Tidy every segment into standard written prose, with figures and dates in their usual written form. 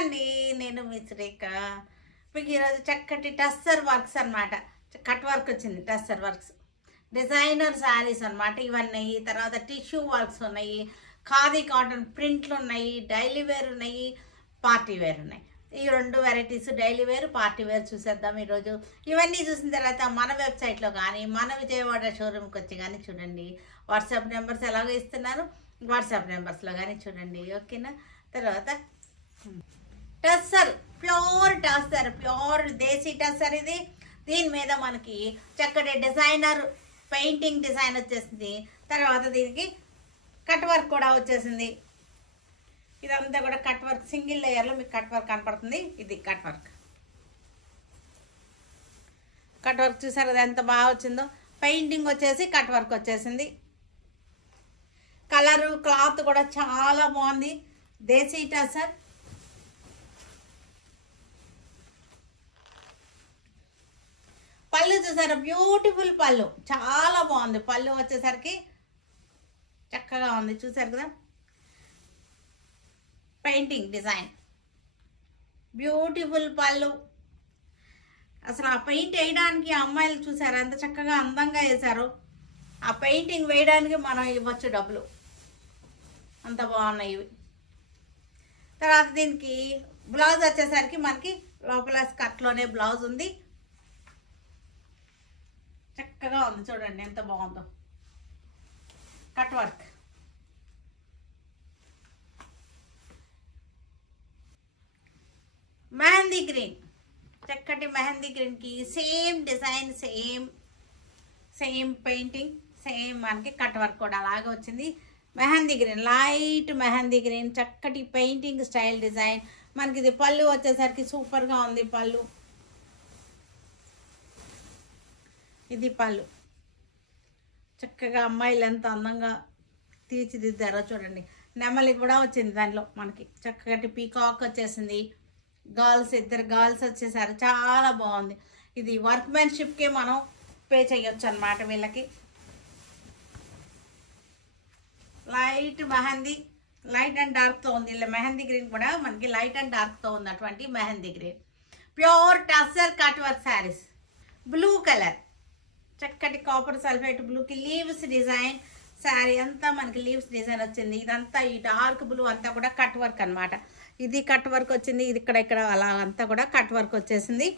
అండి, నేను మీ శ్రీక. మీకు ఈరోజు చక్కటి టస్సర్ వర్క్స్ అనమాట, కట్ వర్క్ వచ్చింది. టస్సర్ వర్క్స్ డిజైనర్ శారీస్ అనమాట ఇవన్నీ. తర్వాత టిష్యూ వర్క్స్ ఉన్నాయి, ఖాదీ కాటన్ ప్రింట్లు ఉన్నాయి, డైలీ వేర్ ఉన్నాయి, పార్టీ వేర్ ఉన్నాయి. ఈ రెండు varieties daily wear party wear చూసేద్దాం ఈరోజు. ఇవన్నీ చూసిన తర్వాత మన వెబ్సైట్లో కానీ మన విజయవాడ షోరూమ్కి వచ్చి కానీ చూడండి. వాట్సాప్ నెంబర్స్ ఎలాగో ఇస్తున్నారు, వాట్సాప్ నెంబర్స్లో కానీ చూడండి, ఓకేనా. తర్వాత టస్సర్, ప్యూర్ టస్సర్, ప్యూర్ దేశీ టస్సర్ ఇది. దీని మీద మనకి చక్కటి డిజైనర్ పెయింటింగ్ డిజైన్ వచ్చేసింది. తర్వాత దీనికి కట్ వర్క్ కూడా వచ్చేసింది. ఇదంతా కూడా కట్ వర్క్, సింగిల్ లేయర్లో మీకు కట్ వర్క్ కనపడుతుంది. ఇది కట్ వర్క్. కట్ వర్క్ చూసారు కదా ఎంత బాగా వచ్చిందో. పెయింటింగ్ వచ్చేసి కట్ వర్క్ వచ్చేసింది. కలరు క్లాత్ కూడా చాలా బాగుంది. దేశీ టస్సర్. పళ్ళు చూసారా, బ్యూటిఫుల్ పళ్ళు, చాలా బాగుంది. పళ్ళు వచ్చేసరికి చక్కగా ఉంది, చూసారు కదా. పెయింటింగ్ డిజైన్, బ్యూటిఫుల్ పళ్ళు. అసలు ఆ పెయింట్ వేయడానికి అమ్మాయిలు చూసారు ఎంత చక్కగా అందంగా వేశారు. ఆ పెయింటింగ్ వేయడానికి మనం ఇవ్వచ్చు డబ్బులు, అంత బాగున్నాయి ఇవి. తర్వాత దీనికి బ్లౌజ్ వచ్చేసరికి మనకి లోపల స్కర్ట్లోనే బ్లౌజ్ ఉంది. చక్కగా ఉంది, చూడండి ఎంత బాగుందో. Cut work. మెహందీ గ్రీన్, చక్కటి మెహందీ గ్రీన్కి same design, same painting, same మనకి కట్ వర్క్ కూడా అలాగే వచ్చింది. Mehndi green, light mehndi green, చక్కటి పెయింటింగ్ స్టైల్ డిజైన్. మనకి ఇది పళ్ళు వచ్చేసరికి సూపర్గా ఉంది పళ్ళు. ఇది పళ్ళు. చక్కగా అమ్మాయిలు ఎంత అందంగా తీర్చిదిద్దారో చూడండి. నెమలి కూడా వచ్చింది దాంట్లో మనకి. చక్కటి పీకాక్ వచ్చేసింది. గర్ల్స్, ఇద్దరు గర్ల్స్ వచ్చేసారు, చాలా బాగుంది. ఇది వర్క్మెన్షిప్కే మనం పే చేయొచ్చు అనమాట వీళ్ళకి. లైట్ మెహందీ, లైట్ అండ్ డార్క్తో ఉంది. ఇలా మెహందీ గ్రీన్ కూడా మనకి లైట్ అండ్ డార్క్తో ఉంది అటువంటి mehndi green. Pure tussar cut work saris. Blue colour, చక్కటి కాపర్ సల్ఫేట్ బ్లూకి లీవ్స్ డిజైన్. శారీ అంతా మనకి లీవ్స్ డిజైన్ వచ్చింది. ఇదంతా ఈ డార్క్ బ్లూ అంతా కూడా కట్ వర్క్ అనమాట. ఇది కట్ వర్క్ వచ్చింది. ఇది ఇక్కడ అలా అంతా కూడా కట్ వర్క్ వచ్చేసింది.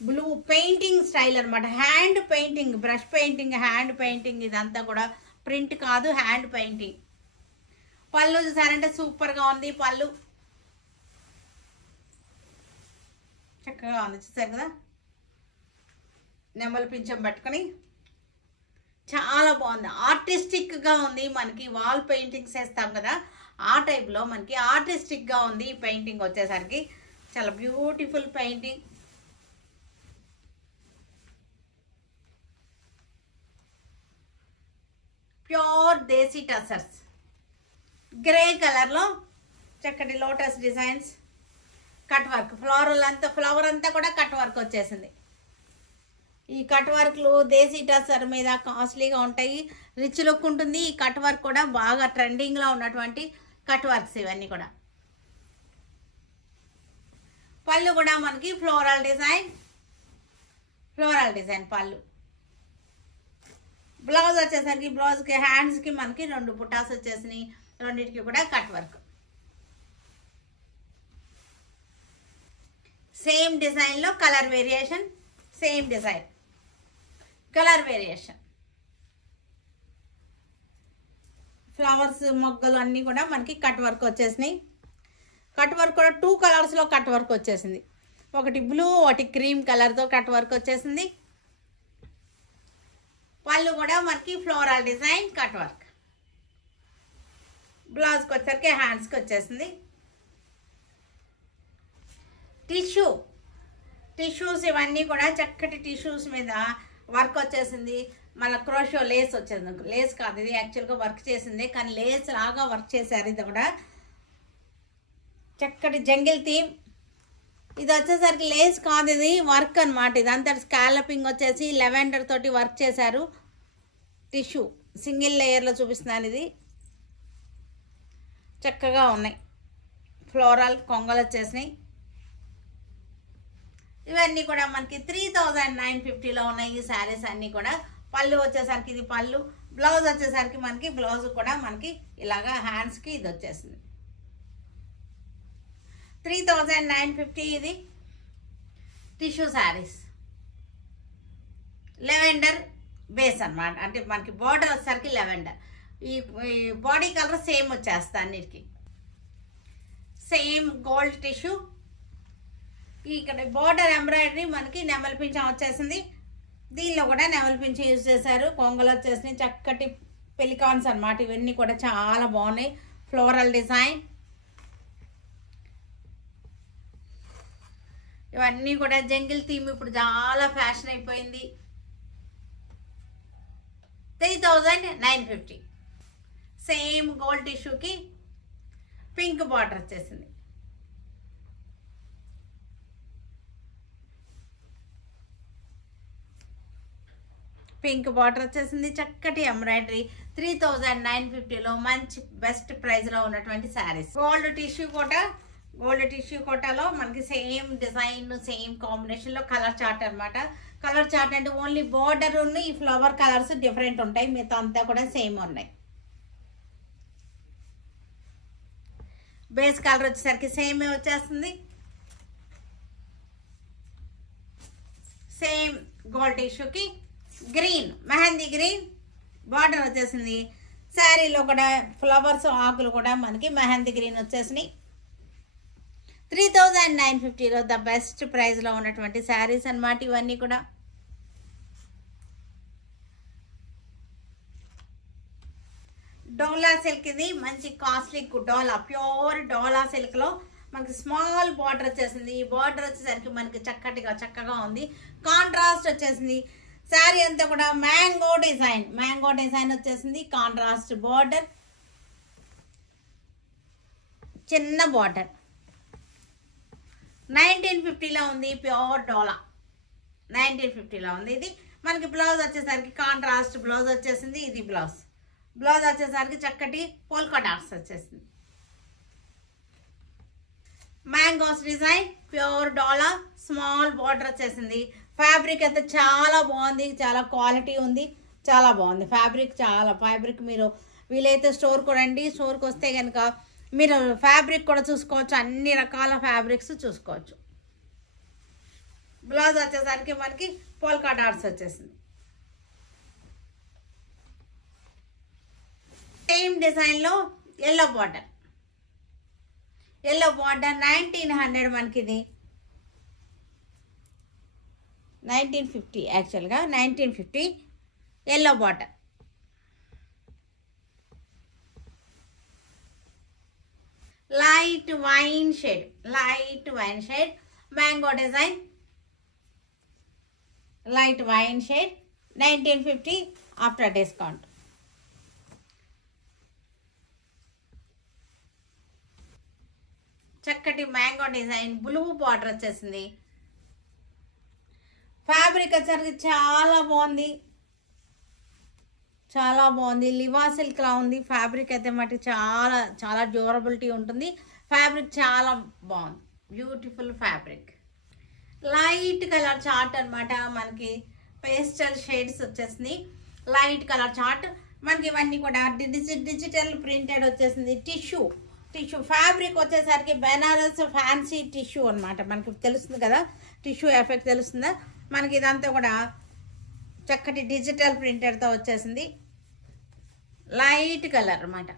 బ్లూ పెయింటింగ్ స్టైల్ అనమాట, hand painting, brush painting, hand painting. ఇదంతా కూడా ప్రింట్ కాదు, హ్యాండ్ పెయింటింగ్. పళ్ళు చూసారంటే సూపర్గా ఉంది పళ్ళు, చక్కగా ఉంది, చూసారు కదా. నెమలి పింఛం పట్టుకొని చాలా బాగుంది, ఆర్టిస్టిక్గా ఉంది. మనకి వాల్ పెయింటింగ్స్ వేస్తాం కదా, ఆ టైప్లో మనకి ఆర్టిస్టిక్గా ఉంది ఈ పెయింటింగ్ వచ్చేసరికి. చాలా బ్యూటిఫుల్ పెయింటింగ్. ప్యూర్ దేశీ టసర్స్. గ్రే కలర్లో చక్కటి lotus designs, cut work. Flower అంతా కూడా కట్ వర్క్ వచ్చేసింది. ఈ కట్ వర్క్లు దేశీ టసర్ మీద కాస్ట్లీగా ఉంటాయి, రిచ్ లుక్ ఉంటుంది. ఈ కట్ వర్క్ కూడా బాగా ట్రెండింగ్లో ఉన్నటువంటి కట్ వర్క్స్ ఇవన్నీ కూడా. పళ్ళు కూడా మనకి ఫ్లోరల్ డిజైన్ పళ్ళు. బ్లౌజ్ వచ్చేసరికి బ్లౌజ్కి హ్యాండ్స్కి మనకి 2 బుటాస్ వచ్చేసినాయి, రెండింటికి కూడా కట్ వర్క్. సేమ్ డిజైన్లో colour variation, same design colour variation. Flowers, మొగ్గలు అన్నీ కూడా మనకి కట్ వర్క్ వచ్చేసినాయి. కట్ వర్క్ కూడా 2 కలర్స్లో కట్ వర్క్ వచ్చేసింది. ఒకటి బ్లూ, ఒకటి క్రీమ్ కలర్తో కట్ వర్క్ వచ్చేసింది. పళ్ళు కూడా మనకి ఫ్లోరల్ డిజైన్ కట్ వర్క్. బ్లౌజ్కి వచ్చేసరికి హ్యాండ్స్కి వచ్చేసింది. టిష్యూస్ ఇవన్నీ కూడా చక్కటి టిష్యూస్ మీద వర్క్ వచ్చేసింది. మన క్రోషో లేస్ వచ్చేసింది. లేస్ కాదు ఇది, యాక్చువల్గా వర్క్ చేసింది, కానీ లేస్ లాగా వర్క్ చేశారు. ఇది కూడా చక్కటి జంగిల్ థీమ్. ఇది వచ్చేసరికి లేస్ కాదు, ఇది వర్క్ అనమాట. ఇదంతా స్కాలపింగ్ వచ్చేసి లెవెండర్ తోటి వర్క్ చేశారు. టిష్యూ సింగిల్ లేయర్లో చూపిస్తున్నాను. ఇది చక్కగా ఉన్నాయి. ఫ్లోరల్ కొంగలు వచ్చేసినాయి. ఇవన్నీ కూడా మనకి 3950లో ఉన్నాయి ఈ శారీస్ అన్నీ కూడా. పళ్ళు వచ్చేసరికి ఇది పళ్ళు, బ్లౌజ్ వచ్చేసరికి మనకి బ్లౌజ్ కూడా మనకి ఇలాగా హ్యాండ్స్కి ఇది వచ్చేసింది. 3950 ఇది టిష్యూ శారీస్. లెవెండర్ బేస్ అన్నమాట, అంటే మనకి బార్డర్ వచ్చేసరికి లెవెండర్. ఈ బాడీ కలర్ సేమ్ వచ్చేస్తా అన్నిటికీ. Same gold tissue. ఇక్కడ బార్డర్ ఎంబ్రాయిడరీ మనకి నెమలి పింఛం వచ్చేసింది. దీనిలో కూడా నెమలి పింఛం యూజ్ చేశారు. కొంగలు వచ్చేసినాయి, చక్కటి పెలికాన్స్ అన్నమాట. ఇవన్నీ కూడా చాలా బాగున్నాయి. Floral design. ఇవన్నీ కూడా జంగిల్ థీమ్ ఇప్పుడు చాలా ఫ్యాషన్ అయిపోయింది. 3950. సేమ్ గోల్డ్ టిష్యూకి పింక్ బార్డర్ వచ్చేసింది. పింక్ బార్డర్ వచ్చేసింది, చక్కటి ఎంబ్రాయిడరీ. 3950లో మంచి బెస్ట్ ప్రైస్లో ఉన్నటువంటి శారీస్. గోల్డ్ టిష్యూ కోటాలో మనకి సేమ్ డిజైన్ సేమ్ కాంబినేషన్లో కలర్ చార్ట్ అనమాట. కలర్ చార్ట్ అంటే ఓన్లీ బార్డర్ ఈ ఫ్లవర్ కలర్స్ డిఫరెంట్ ఉంటాయి, మిగతా అంతా కూడా సేమ్ ఉన్నాయి. బేస్ కలర్ వచ్చేసరికి సేమే వచ్చేస్తుంది. సేమ్ గోల్డ్ టిష్యూకి గ్రీన్, మెహందీ గ్రీన్ బార్డర్ వచ్చేసింది. శారీలో కూడా ఫ్లవర్స్ ఆకులు కూడా మనకి మెహందీ గ్రీన్ వచ్చేసినాయి. 3950లో ద బెస్ట్ ప్రైస్లో ఉన్నటువంటి శారీస్ అన్నమాట ఇవన్నీ కూడా. డోలా సిల్క్, ఇది మంచి కాస్ట్లీ డోలా, ప్యూర్ డోలా సిల్క్లో మనకి స్మాల్ బార్డర్ వచ్చేసింది. ఈ బార్డర్ వచ్చేసరికి మనకి చక్కగా ఉంది. కాంట్రాస్ట్ వచ్చేసింది. శారీ అంతా కూడా మ్యాంగో డిజైన్ వచ్చేసింది. కాంట్రాస్ట్ బార్డర్, చిన్న బార్డర్. 1950లో ఉంది. ప్యూర్ డోలా 1950లో ఉంది. ఇది మనకి బ్లౌజ్ వచ్చేసరికి కాంట్రాస్ట్ బ్లౌజ్ వచ్చేసింది. ఇది బ్లౌజ్ వచ్చేసరికి చక్కటి పోల్కా డాట్స్ వచ్చేసింది. మ్యాంగోస్ డిజైన్, ప్యూర్ డోలా, స్మాల్ బార్డర్ వచ్చేసింది. ఫ్యాబ్రిక్ అయితే చాలా బాగుంది, చాలా క్వాలిటీ ఉంది, చాలా బాగుంది ఫ్యాబ్రిక్. మీరు వీలైతే స్టోర్కి రండి. స్టోర్కి వస్తే కనుక మీరు ఫ్యాబ్రిక్ కూడా చూసుకోవచ్చు, అన్ని రకాల ఫ్యాబ్రిక్స్ చూసుకోవచ్చు. బ్లౌజ్ వచ్చేసరికి మనకి పోల్కా డాట్స్ వచ్చేసింది. సేమ్ డిజైన్లో ఎల్లో బార్డర్ 1900 మనకి ఇది 1950 యాక్చువల్గా 1950 yellow border. Light wine shade mango design. Light wine shade 1950 after discount. చక్కటి మ్యాంగో డిజైన్, బ్లూ బార్డర్ వచ్చేసింది. ఫ్యాబ్రిక్ వచ్చేసరికి చాలా బాగుంది. లివా సిల్క్ లా ఉంది. ఫ్యాబ్రిక్ అయితే మటుకు చాలా డ్యూరబిలిటీ ఉంటుంది. ఫ్యాబ్రిక్ చాలా బాగుంది, beautiful fabric. Light colour chart అనమాట. మనకి పేస్టల్ షేడ్స్ వచ్చేసింది. లైట్ కలర్ చార్ట్ మనకి ఇవన్నీ కూడా డిజిటల్ ప్రింటెడ్ వచ్చేసింది. టిష్యూ ఫ్యాబ్రిక్ వచ్చేసరికి బెనారస్ ఫ్యాన్సీ టిష్యూ అనమాట. మనకి తెలుస్తుంది కదా, టిష్యూ ఎఫెక్ట్ తెలుస్తుందా మనకి. ఇదంతా కూడా చక్కటి డిజిటల్ ప్రింటెడ్తో వచ్చేసింది. లైట్ కలర్ అనమాట.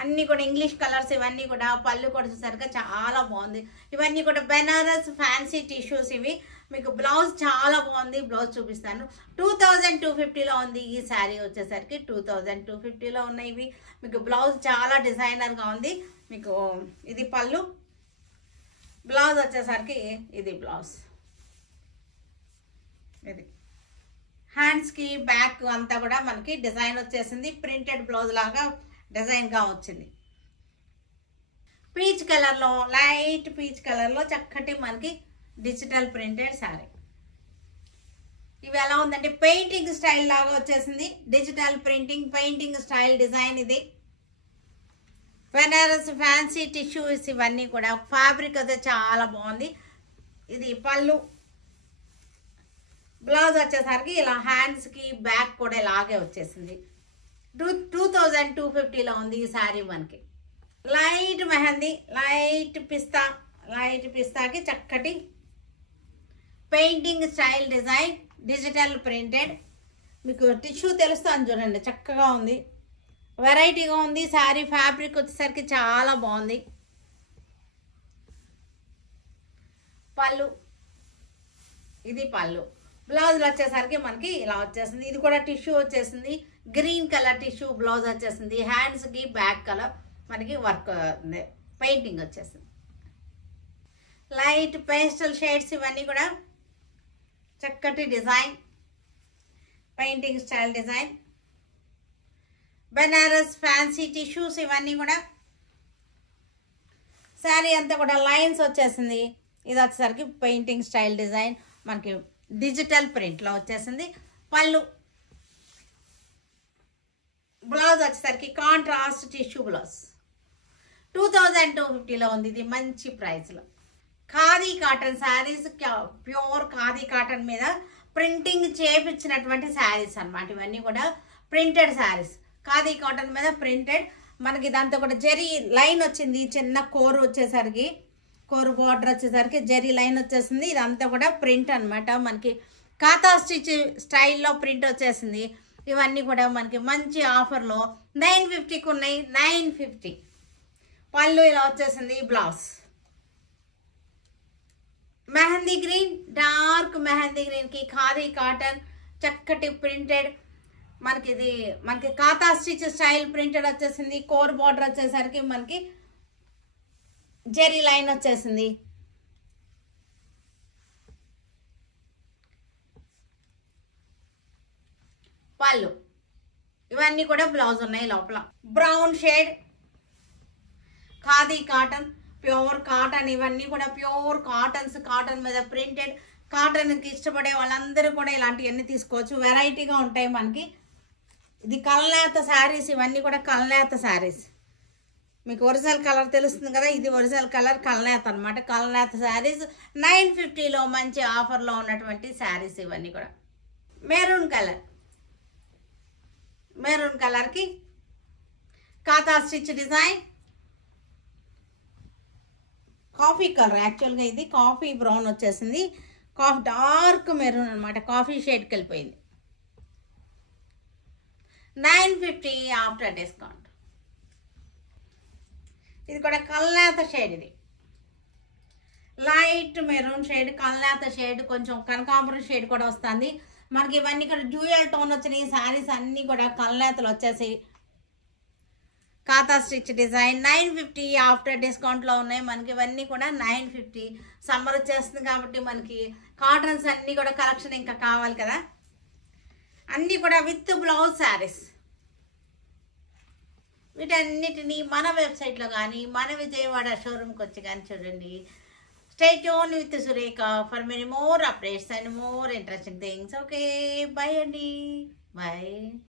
అన్నీ కూడా ఇంగ్లీష్ కలర్స్. ఇవన్నీ కూడా పళ్ళు కూడా చూసరికి చాలా బాగుంది. ఇవన్నీ కూడా బెనారస్ ఫ్యాన్సీ టిష్యూస్. ఇవి మీకు బ్లౌజ్ చాలా బాగుంది. బ్లౌజ్ చూపిస్తాను. 2250లో ఉంది ఈ శారీ వచ్చేసరికి. 2250లో ఉన్నాయి ఇవి. మీకు బ్లౌజ్ చాలా డిజైనర్గా ఉంది. మీకు ఇది పళ్ళు, బ్లౌజ్ వచ్చేసరికి ఇది బ్లౌజ్. ఇది హ్యాండ్స్కి బ్యాక్ అంతా కూడా మనకి డిజైన్ వచ్చేసింది. ప్రింటెడ్ బ్లౌజ్ లాగా డిజైన్గా వచ్చింది. పీచ్ కలర్లో, లైట్ పీచ్ కలర్లో చక్కటి మనకి డిజిటల్ ప్రింటెడ్ శారీ. ఇవి ఎలా ఉందంటే పెయింటింగ్ స్టైల్ లాగా వచ్చేసింది. Digital printing painting style design ఇది. బెనారస్ ఫ్యాన్సీ టిష్యూస్ ఇవన్నీ కూడా ఫ్యాబ్రిక్ అయితే చాలా బాగుంది. ఇది పళ్ళు. బ్లౌజ్ వచ్చేసరికి ఇలా హ్యాండ్స్కి బ్యాక్ కూడా ఇలాగే వచ్చేసింది. 2250లో ఉంది ఈ శారీ మనకి. లైట్ మెహందీ, లైట్ పిస్తాకి చక్కటి painting style design, digital printed. మీకు టిష్యూ తెలుస్తుంది చూడండి, చక్కగా ఉంది, వెరైటీగా ఉంది. శారీ ఫ్యాబ్రిక్ వచ్చేసరికి చాలా బాగుంది. పళ్ళు, ఇది పళ్ళు. బ్లౌజ్లు వచ్చేసరికి మనకి ఇలా వచ్చేసింది. ఇది కూడా టిష్యూ వచ్చేసింది, గ్రీన్ కలర్ టిష్యూ బ్లౌజ్ వచ్చేసింది. హ్యాండ్స్కి బ్యాక్ కలర్ మనకి వర్క్ పెయింటింగ్ వచ్చేసింది. లైట్ పేస్టల్ షేడ్స్ ఇవన్నీ కూడా చక్కటి design, painting style design. Banaras fancy tissues ఇవన్నీ కూడా. శారీ అంతా కూడా లైన్స్ వచ్చేసింది. ఇది వచ్చేసరికి పెయింటింగ్ స్టైల్ డిజైన్ మనకి డిజిటల్ ప్రింట్లో వచ్చేసింది. పళ్ళు. బ్లౌజ్ వచ్చేసరికి కాంట్రాస్ట్ టిష్యూ బ్లౌజ్. 2250లో ఉంది. ఇది మంచి ప్రైస్లో. Khadi cotton saris, pure khadi cotton మీద ప్రింటింగ్ చేపించినటువంటి శారీస్ అన్నమాట. ఇవన్నీ కూడా ప్రింటెడ్ శారీస్, ఖాదీ కాటన్ మీద ప్రింటెడ్. మనకి దాంతో కూడా జరీ లైన్ వచ్చింది, చిన్న కోరు వచ్చేసరికి, కోరు బార్డర్ వచ్చేసరికి జరీ లైన్ వచ్చేసింది. ఇదంతా కూడా ప్రింట్ అనమాట. మనకి కాతా స్టిచ్ స్టైల్లో ప్రింట్ వచ్చేసింది. ఇవన్నీ కూడా మనకి మంచి ఆఫర్లో 950కి ఉన్నాయి. 950. పళ్ళు ఇలా వచ్చేసింది. Blouse mehndi green, dark mehndi గ్రీన్కి ఖాదీ కాటన్ చక్కటి ప్రింటెడ్. మనకి కాతా స్టిచ్ స్టైల్ ప్రింటెడ్ వచ్చేసింది. కోర్ బార్డర్ వచ్చేసరికి మనకి జెరీ లైన్ వచ్చేసింది. పళ్ళు ఇవన్నీ కూడా బ్లౌజ్ ఉన్నాయి లోపల. Brown shade khadi cotton, pure cotton. ఇవన్నీ కూడా ప్యూర్ కాటన్స్, కాటన్ మీద ప్రింటెడ్. కాటన్కి ఇష్టపడే వాళ్ళందరూ కూడా ఇలాంటివన్నీ తీసుకోవచ్చు, వెరైటీగా ఉంటాయి మనకి. ఇది కల్నేత శారీస్, ఇవన్నీ కూడా కల్నేత శారీస్. మీకు ఒరిజినల్ కలర్ తెలుస్తుంది కదా, ఇది ఒరిజినల్ కలర్ కల్నేత అనమాట. కల్నేత శారీస్ 950లో మంచి ఆఫర్లో ఉన్నటువంటి శారీస్ ఇవన్నీ కూడా. మెరూన్ కలర్, మెరూన్ కలర్కి కాతా స్టిచ్ డిజైన్. కాఫీ కలర్, యాక్చువల్గా ఇది కాఫీ బ్రౌన్ వచ్చేసింది. డార్క్ మెరూన్ అనమాట, కాఫీ షేడ్కి వెళ్ళిపోయింది. 950 ఆఫ్టర్ డిస్కౌంట్. ఇది కూడా కల్నేత షేడ్. ఇది లైట్ మెరూన్ షేడ్, కల్నేత షేడ్, కొంచెం కనకాంబరం షేడ్ కూడా వస్తుంది మనకి. ఇవన్నీ కూడా డ్యూయల్ టోన్ వచ్చినాయి శారీస్ అన్నీ కూడా కల్నేతలు వచ్చేసి. కాతా స్టిచ్ డిజైన్ 950 ఆఫ్టర్ డిస్కౌంట్లో ఉన్నాయి మనకి. ఇవన్నీ కూడా 950. సమ్మర్ వచ్చేస్తుంది కాబట్టి మనకి కాటన్స్ అన్నీ కూడా కలెక్షన్ ఇంకా కావాలి కదా. అన్నీ కూడా విత్ బ్లౌజ్ శారీస్. వీటన్నిటినీ మన వెబ్సైట్లో కానీ మన విజయవాడ షోరూమ్కి వచ్చి కానీ చూడండి. Stay tune with Surekha for many more updates and more interesting things. Okay, bye అండి, బాయ్.